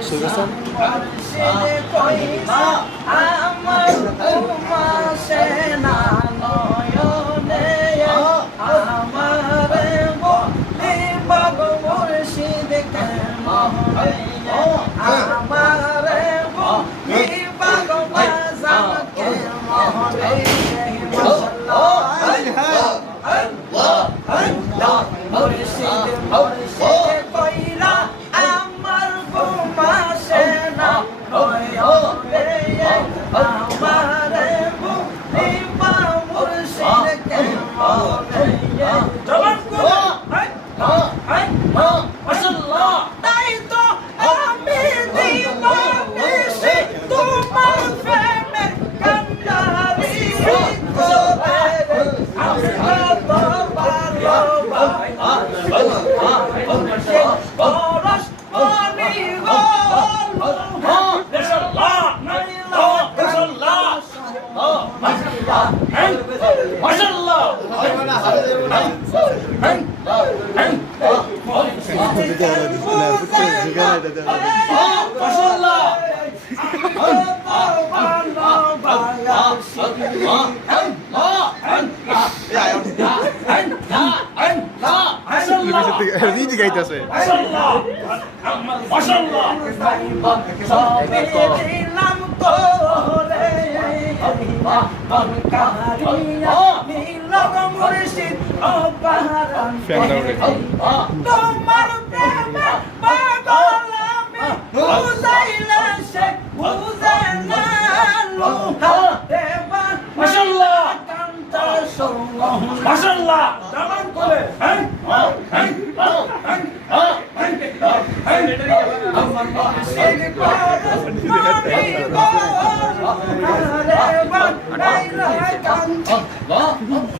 শুনছেন আমার তোমাসে না নয়নে আমার বলি বাগ মুর্শিদ কে মহরে আমার বলি বাগ বাজান কে মহরে মুর্শিদ মুর্শিদ কইরা আমার তোমাসে না নয়নে আমার বলি বাগ মুর্শিদ কে মহরে জবান করে মাশাআল্লাহ তাই তো আমি দিবানিশি তোমার প্রেমের কান্নারি করে আমি তো ভালোবাসি পরশ পানি গো মাশাআল্লাহ মাশাআল্লাহ মাশাআল্লাহ নিজে গাইতেছে তোমার প্রেমে পাগল আমি বুঝাইলে সে বুঝে না লোহাতে মাশাআল্লাহ কান্ত সঙ্গ মাশাআল্লাহ জামান করে আমার মুর্শিদ পরশ পানি গো রে বানাইলা কান্ত